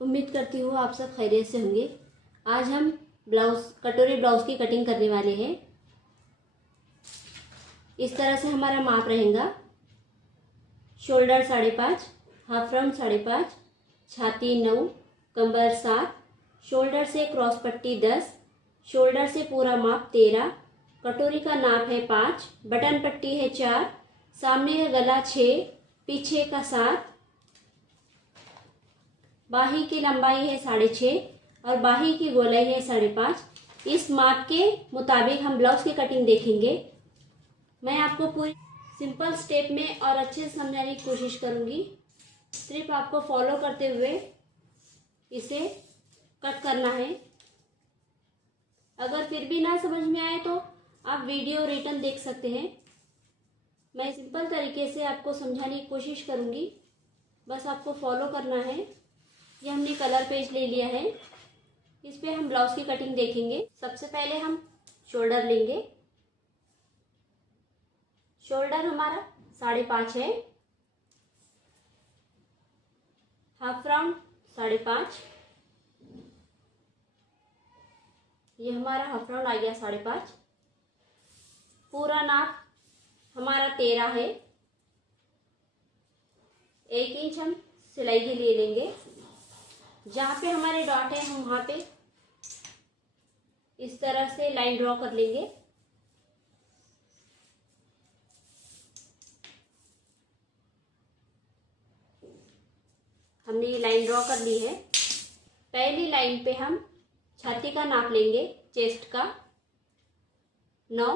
उम्मीद करती हूँ आप सब खैरियत से होंगे। आज हम कटोरी ब्लाउज की कटिंग करने वाले हैं। इस तरह से हमारा माप रहेगा। शोल्डर 5.5, हाफ राउंड 5.5, छाती 9, कमर 7, शोल्डर से क्रॉस पट्टी 10, शोल्डर से पूरा माप 13, कटोरी का नाप है 5, बटन पट्टी है 4, सामने का गला 6, पीछे का 7, बाही की लंबाई है 6.5 और बाही की गोलाई है 5.5। इस माप के मुताबिक हम ब्लाउज की कटिंग देखेंगे। मैं आपको पूरी सिंपल स्टेप में और अच्छे से समझाने की कोशिश करूंगी। सिर्फ आपको फॉलो करते हुए इसे कट करना है। अगर फिर भी ना समझ में आए तो आप वीडियो रिटर्न देख सकते हैं। मैं सिंपल तरीके से आपको समझाने की कोशिश करूंगी, बस आपको फॉलो करना है। ये हमने कलर पेज ले लिया है, इस पे हम ब्लाउज की कटिंग देखेंगे। सबसे पहले हम शोल्डर लेंगे। शोल्डर हमारा 5.5 है, हाफ राउंड 5.5, ये हमारा हाफ राउंड आ गया 5.5। पूरा नाप हमारा 13 है। 1 इंच हम सिलाई के लिए लेंगे। जहाँ पे हमारे डॉट है हम वहाँ पे इस तरह से लाइन ड्रॉ कर लेंगे। हमने ये लाइन ड्रॉ कर ली है। पहली लाइन पे हम छाती का नाप लेंगे, चेस्ट का 9,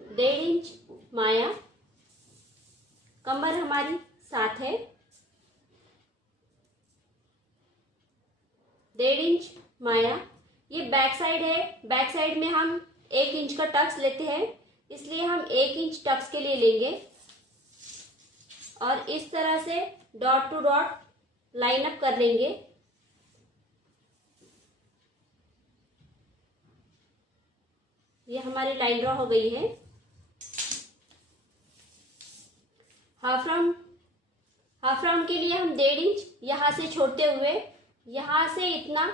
1.5 इंच माया। कमर हमारी 7 है, 1.5 इंच माया। ये बैक साइड है। बैक साइड में हम 1 इंच का टक्स लेते हैं, इसलिए हम 1 इंच टक्स के लिए लेंगे और इस तरह से dot to dot line up कर लेंगे। ये हमारी लाइन ड्रॉ हो गई है। हाफ राउंड के लिए हम 1.5 इंच यहां से छोड़ते हुए यहां से इतना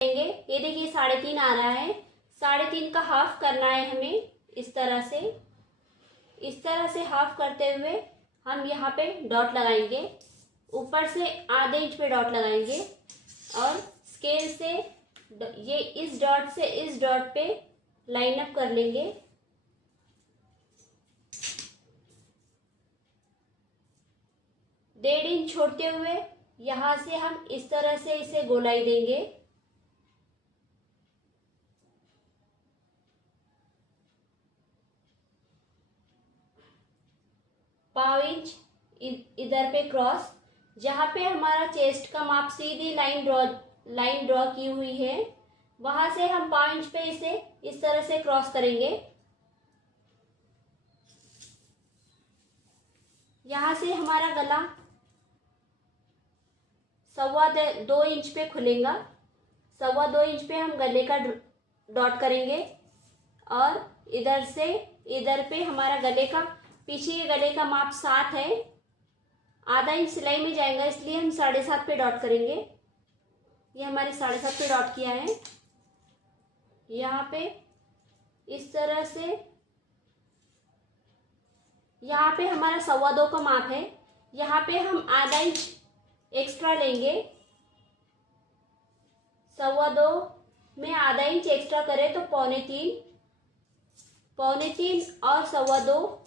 लेंगे। ये देखिए 3.5 आ रहा है। 3.5 का हाफ करना है हमें। इस तरह से हाफ करते हुए हम यहाँ पे डॉट लगाएंगे। ऊपर से आधे इंच पे डॉट लगाएंगे और स्केल से ये इस डॉट से इस डॉट पे लाइन अप कर लेंगे। डेढ़ इंच छोड़ते हुए यहां से हम इस तरह से इसे गोलाई देंगे। पाव इंच इधर पे क्रॉस, जहां पे हमारा चेस्ट का माप सीधी लाइन ड्रॉ की हुई है, वहां से हम पाव इंच पे इसे इस तरह से क्रॉस करेंगे। यहां से हमारा गला 2.25 इंच पे खुलेगा। 2.25 इंच पे हम गले का डॉट करेंगे और इधर से इधर पे हमारा गले का पीछे के गले का माप 7 है। आधा इंच सिलाई में जाएगा, इसलिए हम 7.5 पे डॉट करेंगे। ये हमारे 7.5 पे डॉट किया है। यहाँ पे इस तरह से यहाँ पे हमारा 2.25 का माप है। यहाँ पे हम आधा इंच एक्स्ट्रा लेंगे। 2.25 में आधा इंच एक्स्ट्रा करें तो 3.25 और 2.25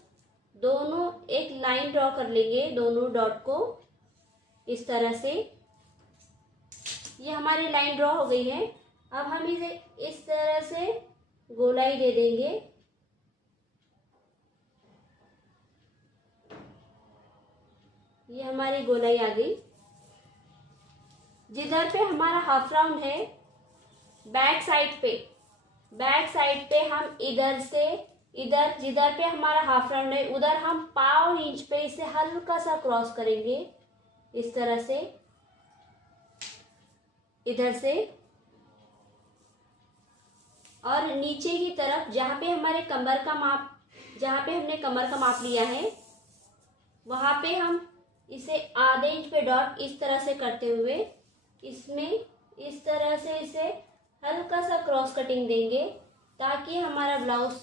दोनों एक लाइन ड्रॉ कर लेंगे, दोनों डॉट को इस तरह से। ये हमारी लाइन ड्रॉ हो गई है। अब हम इसे इस तरह से गोलाई दे देंगे। ये हमारी गोलाई आ गई। जिधर पे हमारा हाफ राउंड है, बैक साइड पे हम इधर से इधर जिधर पे हमारा हाफ राउंड है उधर हम पाव इंच पे इसे हल्का सा क्रॉस करेंगे इस तरह से इधर से। और नीचे की तरफ जहाँ पे हमने कमर का माप लिया है, वहां पे हम इसे आधे इंच पे डॉट इस तरह से करते हुए इसमें इस तरह से इसे हल्का सा क्रॉस कटिंग देंगे, ताकि हमारा ब्लाउज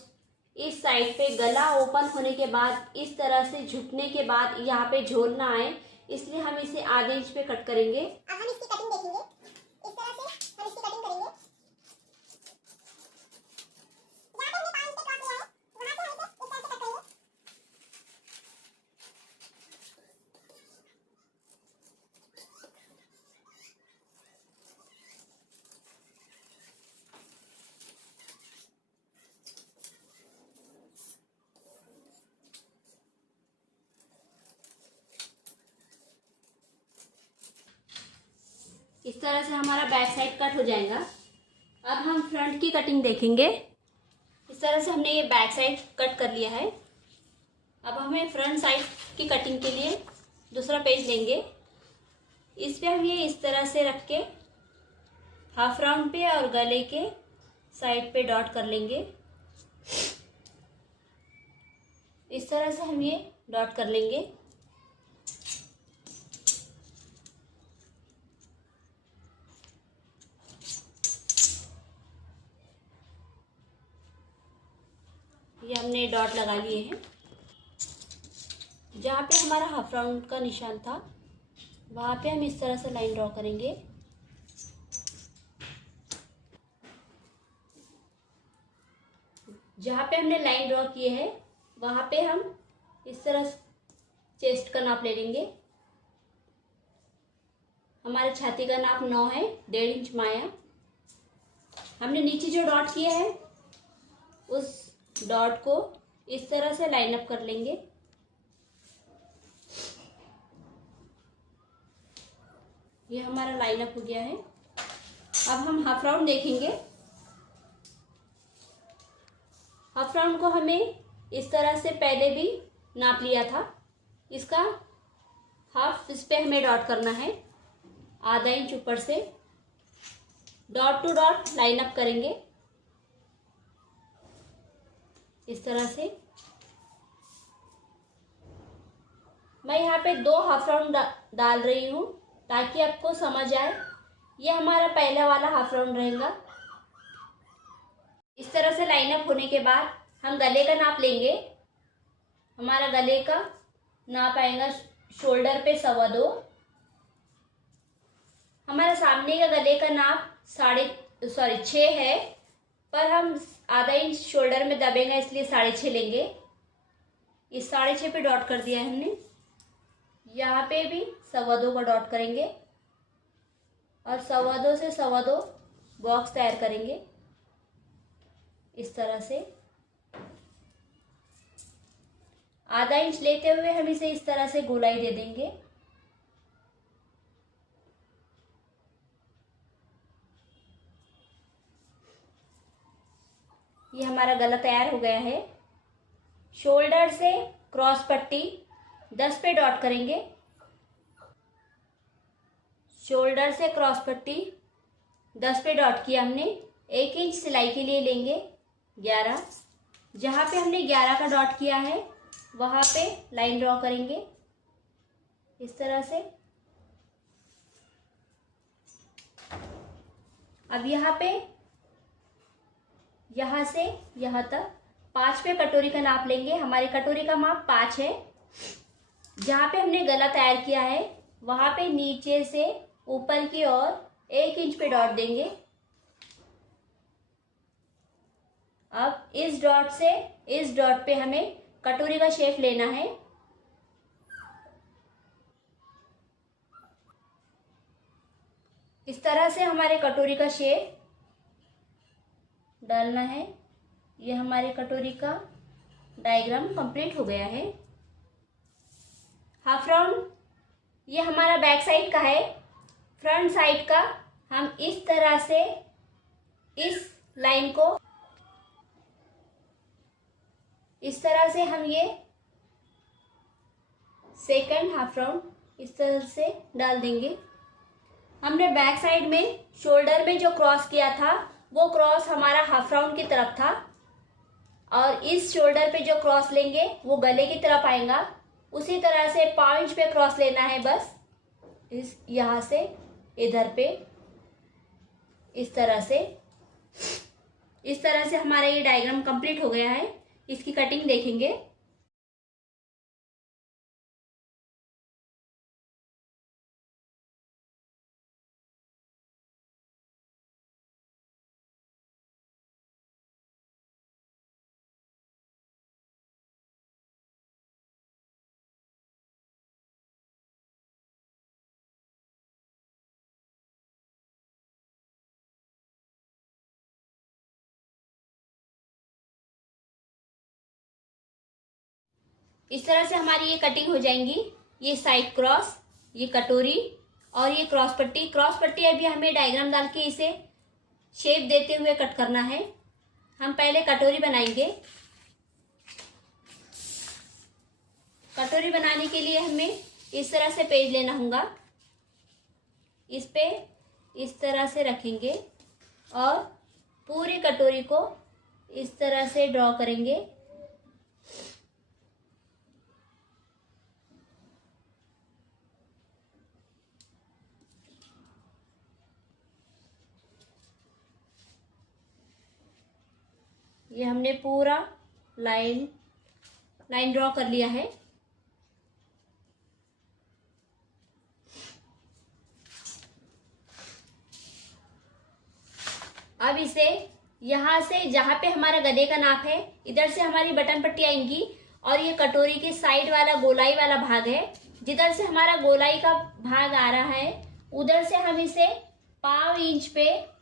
इस साइड पे गला ओपन होने के बाद इस तरह से झुकने के बाद यहाँ पे झोल ना आए, इसलिए हम इसे आधे इंच पे कट करेंगे। अब हम इसकी कटिंग देखेंगे। इस तरह से हम इसकी कटिंग करेंगे। जहाँ पे हमने 5 इंच पे क्रॉस लिया है वहाँ से हम इसे इस तरह से कट करेंगे। इस तरह से हमारा बैक साइड कट हो जाएगा। अब हम फ्रंट की कटिंग देखेंगे। इस तरह से हमने ये बैक साइड कट कर लिया है। अब हमें फ्रंट साइड की कटिंग के लिए दूसरा पेज लेंगे। इस पे हम ये इस तरह से रख के हाफ राउंड पे और गले के साइड पे डॉट कर लेंगे। इस तरह से हम ये डॉट कर लेंगे। ये हमने डॉट लगा लिए हैं। जहाँ पे हमारा हाफ राउंड का निशान था वहाँ पे हम इस तरह से लाइन ड्रॉ करेंगे। जहाँ पे हमने लाइन ड्रॉ किए है वहाँ पे हम इस तरह चेस्ट का नाप ले लेंगे। हमारे छाती का नाप 9 है, 1.5 इंच माया। हमने नीचे जो डॉट किया है उस डॉट को इस तरह से लाइन अप कर लेंगे। ये हमारा लाइन अप हो गया है। अब हम हाफ राउंड देखेंगे। हाफ राउंड को हमें इस तरह से पहले भी नाप लिया था। इसका हाफ इस पे हमें डॉट करना है, आधा इंच ऊपर से dot to dot line up करेंगे इस तरह से। मैं यहाँ पे 2 हाफ राउंड डाल रही हूँ ताकि आपको समझ आए। ये हमारा पहला वाला हाफ राउंड रहेगा। इस तरह से लाइन अप होने के बाद हम गले का नाप लेंगे। हमारा गले का नाप आएगा शोल्डर पे 2.25। हमारा सामने का गले का नाप 6 है, पर हम आधा इंच शोल्डर में दबेगा इसलिए 6.5 लेंगे। इस 6.5 पे डॉट कर दिया है हमने। यहाँ पे भी 2.25 का डॉट करेंगे और 2.25 से 2.25 बॉक्स तैयार करेंगे इस तरह से। आधा इंच लेते हुए हम इसे इस तरह से गोलाई दे देंगे। ये हमारा गला तैयार हो गया है। शोल्डर से क्रॉस पट्टी 10 पे डॉट करेंगे। शोल्डर से क्रॉस पट्टी 10 पे डॉट किया हमने। 1 इंच सिलाई के लिए लेंगे 11। जहाँ पे हमने 11 का डॉट किया है वहाँ पे लाइन ड्रॉ करेंगे इस तरह से। अब यहाँ से यहाँ तक 5 पे कटोरी का नाप लेंगे। हमारी कटोरी का माप 5 है। जहाँ पे हमने गला तैयार किया है वहाँ पे नीचे से ऊपर की ओर 1 इंच पे डॉट देंगे। अब इस डॉट से इस डॉट पे हमें कटोरी का शेप लेना है। इस तरह से हमारे कटोरी का शेप डालना है। ये हमारे कटोरी का डायग्राम कंप्लीट हो गया है। हाफ राउंड ये हमारा बैक साइड का है। फ्रंट साइड का हम इस तरह से इस लाइन को इस तरह से हम ये सेकंड हाफ राउंड इस तरह से डाल देंगे। हमने बैक साइड में शोल्डर में जो क्रॉस किया था वो क्रॉस हमारा हाफ राउंड की तरफ था, और इस शोल्डर पे जो क्रॉस लेंगे वो गले की तरफ आएगा। उसी तरह से 5 इंच पे क्रॉस लेना है बस, इस यहाँ से इधर पे इस तरह से हमारा ये डायग्राम कंप्लीट हो गया है। इसकी कटिंग देखेंगे। इस तरह से हमारी ये कटिंग हो जाएंगी। ये साइड क्रॉस, ये कटोरी और ये क्रॉस पट्टी। क्रॉस पट्टी अभी हमें डायग्राम डाल के इसे शेप देते हुए कट करना है। हम पहले कटोरी बनाएंगे। कटोरी बनाने के लिए हमें इस तरह से पेज लेना होगा। इस पे इस तरह से रखेंगे और पूरी कटोरी को इस तरह से ड्रॉ करेंगे। ये हमने पूरा लाइन ड्रॉ कर लिया है। अब इसे यहाँ से जहाँ पे हमारा गले का नाप है, इधर से हमारी बटन पट्टी आएंगी और ये कटोरी के साइड वाला गोलाई वाला भाग है, जिधर से हमारा गोलाई का भाग आ रहा है उधर से हम इसे 5 इंच पे,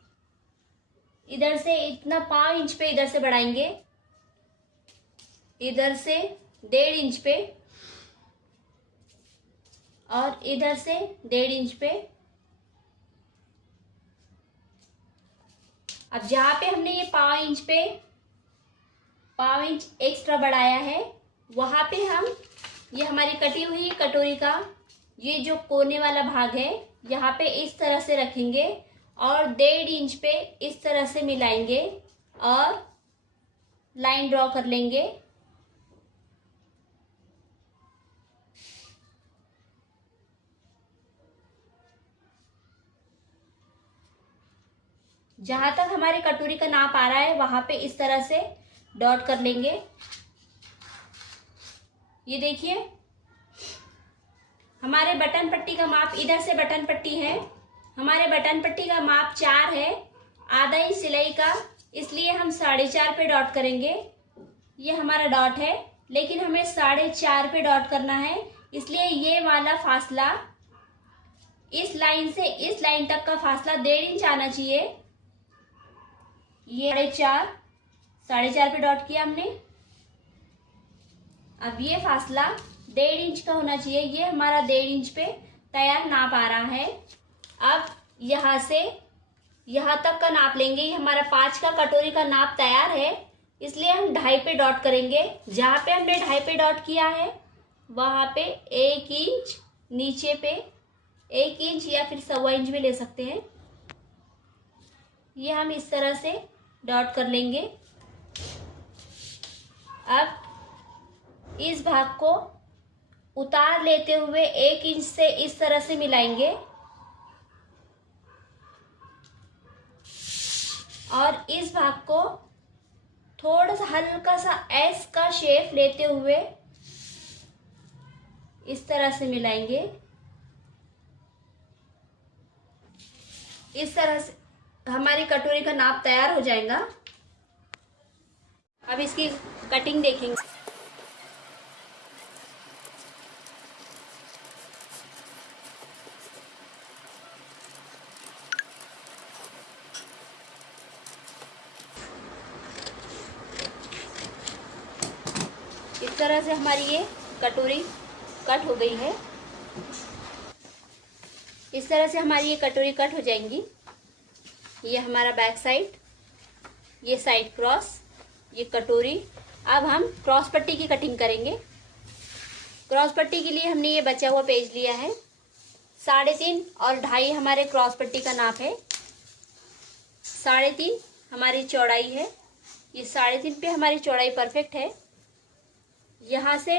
इधर से इतना 5 इंच पे इधर से बढ़ाएंगे, इधर से 1.5 इंच पे और इधर से 1.5 इंच पे। अब जहाँ पे हमने ये 5 इंच एक्स्ट्रा बढ़ाया है, वहां पे हम ये हमारी कटी हुई कटोरी का ये जो कोने वाला भाग है यहाँ पे इस तरह से रखेंगे और 1.5 इंच पे इस तरह से मिलाएंगे और लाइन ड्रॉ कर लेंगे। जहां तक हमारे कटोरी का नाप आ रहा है वहां पे इस तरह से डॉट कर लेंगे। ये देखिए हमारे बटन पट्टी का माप, इधर से बटन पट्टी है, हमारे बटन पट्टी का माप 4 है, आधा इंच सिलाई का, इसलिए हम 4.5 पे डॉट करेंगे। ये हमारा डॉट है, लेकिन हमें 4.5 पे डॉट करना है, इसलिए ये वाला फासला, इस लाइन से इस लाइन तक का फासला 1.5 इंच आना चाहिए। ये 4.5 पे डॉट किया हमने। अब ये फासला 1.5 इंच का होना चाहिए। ये हमारा 1.5 इंच पे तैयार नाप आ रहा है। अब यहाँ से यहाँ तक का नाप लेंगे। ये हमारा 5 का कटोरी का नाप तैयार है, इसलिए हम 2.5 पे डॉट करेंगे। जहाँ पे हमने 2.5 पे डॉट किया है वहां पे 1 इंच, नीचे पे 1 इंच या फिर 1.25 इंच भी ले सकते हैं। ये हम इस तरह से डॉट कर लेंगे। अब इस भाग को उतार लेते हुए 1 इंच से इस तरह से मिलाएंगे और इस भाग को थोड़ा सा हल्का सा एस का शेप लेते हुए इस तरह से मिलाएंगे। इस तरह से हमारी कटोरी का नाप तैयार हो जाएगा। अब इसकी कटिंग देखेंगे। इस तरह से हमारी ये कटोरी कट हो गई है। इस तरह से हमारी ये कटोरी कट हो जाएंगी। ये हमारा बैक साइड, ये साइड क्रॉस, ये कटोरी। अब हम क्रॉस पट्टी की कटिंग करेंगे। क्रॉस पट्टी के लिए हमने ये बचा हुआ पेज लिया है। 3.5 और 2.5 हमारे क्रॉस पट्टी का नाप है। 3.5 हमारी चौड़ाई है। ये 3.5 पे हमारी चौड़ाई परफेक्ट है। यहाँ से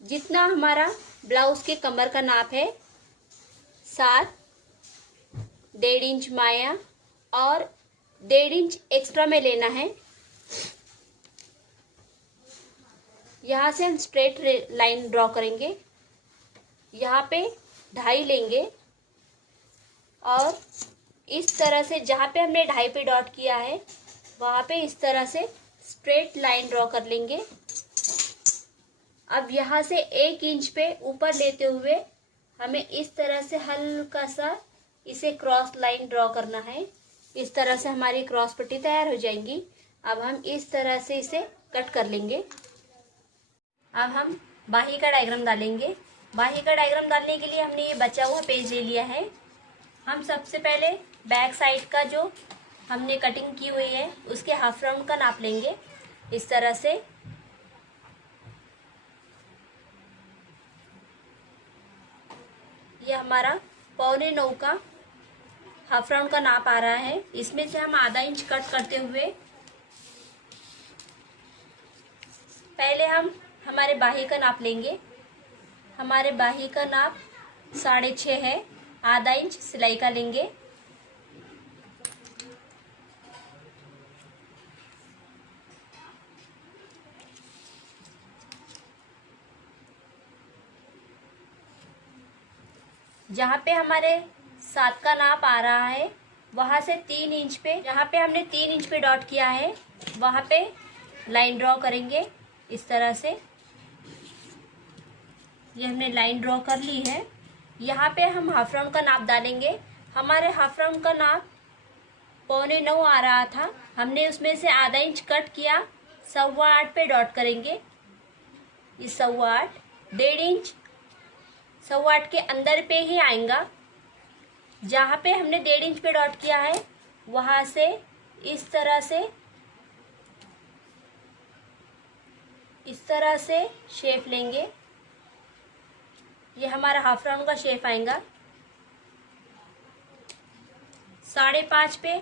जितना हमारा ब्लाउज के कमर का नाप है 7, 1.5 इंच माया और 1.5 इंच एक्स्ट्रा में लेना है। यहाँ से हम स्ट्रेट लाइन ड्रॉ करेंगे। यहाँ पे 2.5 लेंगे और इस तरह से जहाँ पे हमने 2.5 पे डॉट किया है वहाँ पे इस तरह से स्ट्रेट लाइन ड्रॉ कर लेंगे। अब यहाँ से 1 इंच पे ऊपर लेते हुए हमें इस तरह से हल्का सा इसे क्रॉस लाइन ड्रॉ करना है। इस तरह से हमारी क्रॉस पट्टी तैयार हो जाएंगी। अब हम इस तरह से इसे कट कर लेंगे। अब हम बाही का डायग्राम डालेंगे। बाही का डायग्राम डालने के लिए हमने ये बचा हुआ पेज ले लिया है। हम सबसे पहले बैक साइड का जो हमने कटिंग की हुई है उसके हाफ राउंड का नाप लेंगे। इस तरह से ये हमारा 8.25 का हाफ राउंड का नाप आ रहा है। इसमें से हम आधा इंच कट करते हुए पहले हम हमारे बाही का नाप लेंगे। हमारे बाही का नाप 6.5 है। आधा इंच सिलाई का लेंगे। जहाँ पे हमारे 7 का नाप आ रहा है वहाँ से 3 इंच पे, जहाँ पे हमने 3 इंच पे डॉट किया है वहाँ पे लाइन ड्रॉ करेंगे। इस तरह से ये हमने लाइन ड्रॉ कर ली है। यहाँ पे हम हाफ राउंड का नाप डालेंगे। हमारे हाफ राउंड का नाप 8.25 आ रहा था। हमने उसमें से आधा इंच कट किया। 8.25 पे डॉट करेंगे। इस 8.25 1.5 इंच 8.25 के अंदर पे ही आएगा। जहाँ पे हमने 1.5 इंच पे डॉट किया है वहाँ से इस तरह से शेप लेंगे। ये हमारा हाफ राउंड का शेप आएगा। 5.5 पे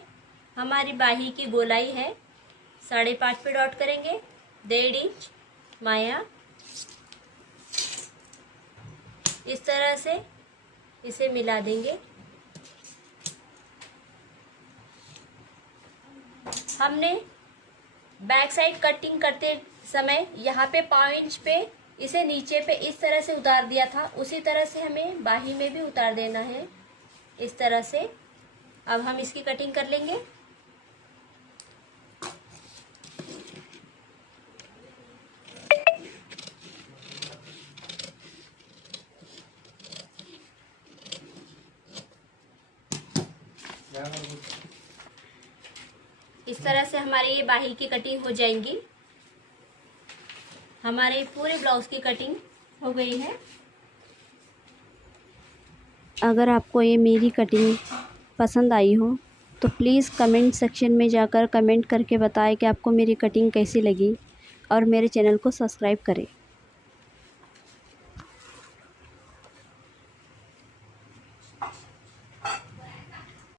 हमारी बाही की गोलाई है। 5.5 पे डॉट करेंगे। 1.5 इंच माया इस तरह से इसे मिला देंगे। हमने बैक साइड कटिंग करते समय यहाँ पे 5 इंच पे इसे नीचे पे इस तरह से उतार दिया था। उसी तरह से हमें बाही में भी उतार देना है। इस तरह से अब हम इसकी कटिंग कर लेंगे। इस तरह से हमारी ये बाही की कटिंग हो जाएंगी। हमारे पूरे ब्लाउज की कटिंग हो गई है। अगर आपको ये मेरी कटिंग पसंद आई हो तो प्लीज़ कमेंट सेक्शन में जाकर कमेंट करके बताएं कि आपको मेरी कटिंग कैसी लगी और मेरे चैनल को सब्सक्राइब करें।